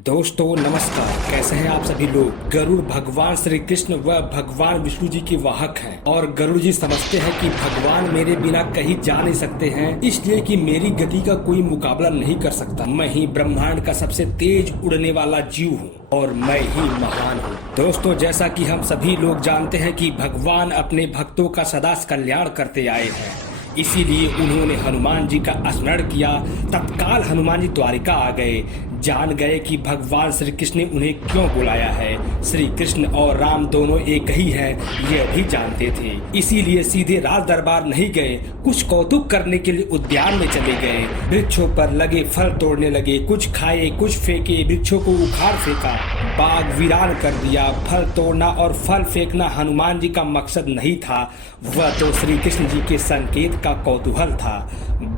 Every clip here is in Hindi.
दोस्तों नमस्कार, कैसे हैं आप सभी लोग। गरुड़ भगवान श्री कृष्ण व भगवान विष्णु जी के वाहक हैं और गरुड़ जी समझते हैं कि भगवान मेरे बिना कहीं जा नहीं सकते हैं, इसलिए कि मेरी गति का कोई मुकाबला नहीं कर सकता। मैं ही ब्रह्मांड का सबसे तेज उड़ने वाला जीव हूँ और मैं ही महान हूँ। दोस्तों, जैसा कि हम सभी लोग जानते हैं कि भगवान अपने भक्तों का सदा कल्याण करते आए हैं, इसीलिए उन्होंने हनुमान जी का स्मरण किया। तत्काल हनुमान जी द्वारिका आ गए, जान गए कि भगवान श्री कृष्ण ने उन्हें क्यों बुलाया है। श्री कृष्ण और राम दोनों एक ही हैं, यह भी जानते थे, इसीलिए सीधे राज दरबार नहीं गए। कुछ कौतुक करने के लिए उद्यान में चले गए। वृक्षों पर लगे फल तोड़ने लगे, कुछ खाए कुछ फेंके, वृक्षों को उखाड़ फेंका, बाग वीरान कर दिया। फल तोड़ना और फल फेंकना हनुमान जी का मकसद नहीं था, वह तो श्री कृष्ण जी के संकेत का कौतूहल था।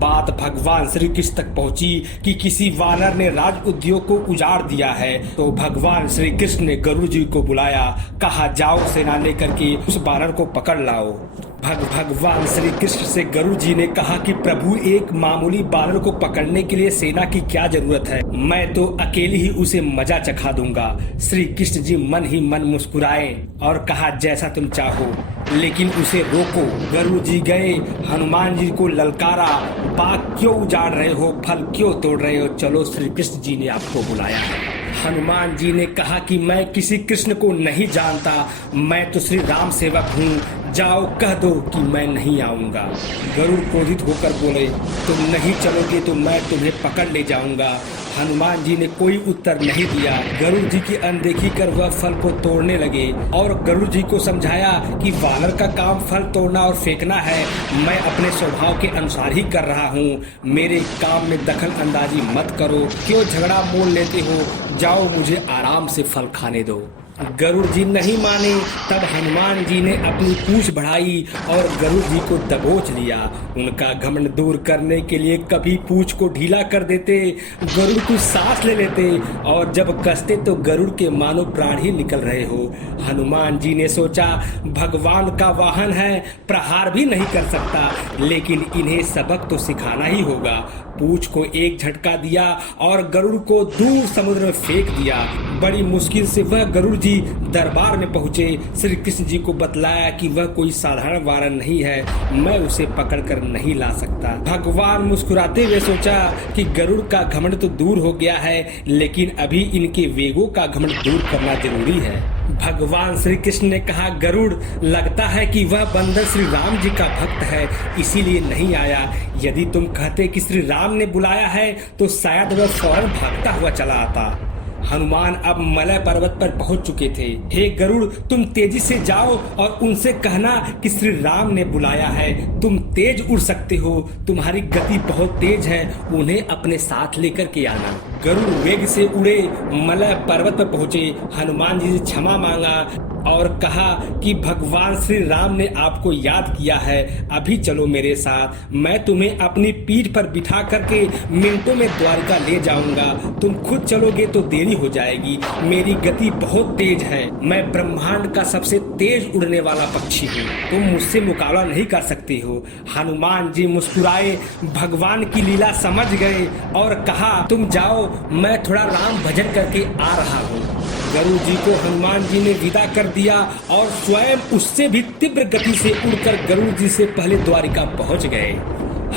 बात भगवान श्री कृष्ण तक पहुंची कि किसी वानर ने राज उद्योग को उजाड़ दिया है, तो भगवान श्री कृष्ण ने गरुड़ जी को बुलाया, कहा जाओ सेना लेकर के उस वानर को पकड़ लाओ। भगवान श्री कृष्ण से गरुड़ जी ने कहा कि प्रभु, एक मामूली बानर को पकड़ने के लिए सेना की क्या जरूरत है, मैं तो अकेले ही उसे मजा चखा दूंगा। श्री कृष्ण जी मन ही मन मुस्कुराए और कहा जैसा तुम चाहो, लेकिन उसे रोको। गरुड़ जी गए, हनुमान जी को ललकारा, बाग क्यों उजाड़ रहे हो, फल क्यों तोड़ रहे हो, चलो श्री कृष्ण जी ने आपको बुलाया है। हनुमान जी ने कहा कि मैं किसी कृष्ण को नहीं जानता, मैं तो श्री राम सेवक हूँ, जाओ कह दो कि मैं नहीं आऊंगा। गरुड़ क्रोधित होकर बोले, तुम नहीं चलोगे तो मैं तुम्हें पकड़ ले जाऊंगा। हनुमान जी ने कोई उत्तर नहीं दिया। गरुड़ जी की अनदेखी कर वह फल को तोड़ने लगे और गरुड़ जी को समझाया कि वानर का काम फल तोड़ना और फेंकना है, मैं अपने स्वभाव के अनुसार ही कर रहा हूँ, मेरे काम में दखल अंदाजी मत करो, क्यों झगड़ा मोल लेते हो, जाओ मुझे आराम से फल खाने दो। गरुड़ जी नहीं माने। तब हनुमान जी ने अपनी पूंछ बढ़ाई और गरुड़ जी को दबोच लिया। उनका घमंड दूर करने के लिए कभी पूंछ को ढीला कर देते, गरुड़ कुछ सांस ले लेते और जब कसते तो गरुड़ के मानो प्राण ही निकल रहे हो। हनुमान जी ने सोचा भगवान का वाहन है, प्रहार भी नहीं कर सकता, लेकिन इन्हें सबक तो सिखाना ही होगा। पूंछ को एक झटका दिया और गरुड़ को दूर समुद्र में फेंक दिया। बड़ी मुश्किल से वह गरुड़ जी दरबार में पहुंचे। श्री कृष्ण जी को बतलाया कि वह कोई साधारण वानर नहीं है, मैं उसे पकड़कर नहीं ला सकता। भगवान मुस्कुराते हुए सोचा कि गरुड़ का घमंड तो दूर हो गया है, लेकिन अभी इनके वेगों का घमंड दूर करना जरूरी है। भगवान श्री कृष्ण ने कहा, गरुड़, लगता है कि वह बंदर श्री राम जी का भक्त है, इसीलिए नहीं आया। यदि तुम कहते कि श्री राम ने बुलाया है तो शायद वह फौरन भागता हुआ चला आता। हनुमान अब मलय पर्वत पर पहुंच चुके थे। हे गरुड़, तुम तेजी से जाओ और उनसे कहना कि श्री राम ने बुलाया है, तुम तेज उड़ सकते हो, तुम्हारी गति बहुत तेज है, उन्हें अपने साथ लेकर के आना। गरुड़ वेग से उड़े, मलय पर्वत पर पहुंचे। हनुमान जी से क्षमा मांगा और कहा कि भगवान श्री राम ने आपको याद किया है, अभी चलो मेरे साथ, मैं तुम्हें अपनी पीठ पर बिठा करके मिनटों में द्वारका ले जाऊंगा। तुम खुद चलोगे तो देरी हो जाएगी, मेरी गति बहुत तेज है, मैं ब्रह्मांड का सबसे तेज उड़ने वाला पक्षी हूँ, तुम मुझसे मुकाबला नहीं कर सकते हो। हनुमान जी मुस्कुराए, भगवान की लीला समझ गए और कहा तुम जाओ, मैं थोड़ा राम भजन करके आ रहा हूँ। गरुड़ जी को हनुमान जी ने विदा कर दिया और स्वयं उससे भी तीव्र गति से उड़कर गरुड़ जी से पहले द्वारिका पहुंच गए।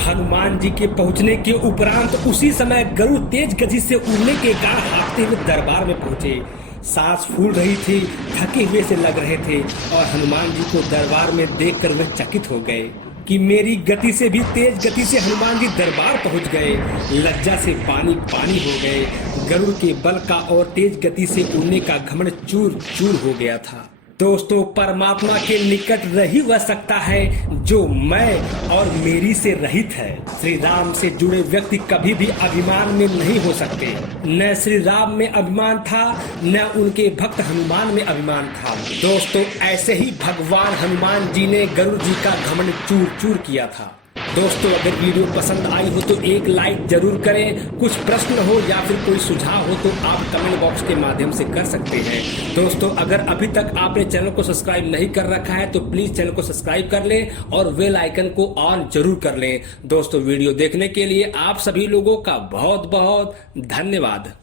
हनुमान जी के पहुंचने के उपरांत उसी समय गरुड़ तेज गति से उड़ने के कारण हाँफते हुए दरबार में पहुंचे। सांस फूल रही थी, थके हुए से लग रहे थे और हनुमान जी को दरबार में देखकर वे चकित हो गए कि मेरी गति से भी तेज गति से हनुमान जी दरबार पहुंच गए। लज्जा से पानी पानी हो गए। गरुड़ के बल का और तेज गति से उड़ने का घमंड चूर चूर हो गया था। दोस्तों, परमात्मा के निकट रही वह सकता है जो मैं और मेरी से रहित है। श्री राम से जुड़े व्यक्ति कभी भी अभिमान में नहीं हो सकते। न श्री राम में अभिमान था, न उनके भक्त हनुमान में अभिमान था। दोस्तों, ऐसे ही भगवान हनुमान जी ने गरुड़ जी का घमंड चूर चूर किया था। दोस्तों, अगर वीडियो पसंद आई हो तो एक लाइक जरूर करें। कुछ प्रश्न हो या फिर कोई सुझाव हो तो आप कमेंट बॉक्स के माध्यम से कर सकते हैं। दोस्तों, अगर अभी तक आपने चैनल को सब्सक्राइब नहीं कर रखा है तो प्लीज चैनल को सब्सक्राइब कर लें और बेल आइकन को ऑन जरूर कर लें। दोस्तों, वीडियो देखने के लिए आप सभी लोगों का बहुत बहुत धन्यवाद।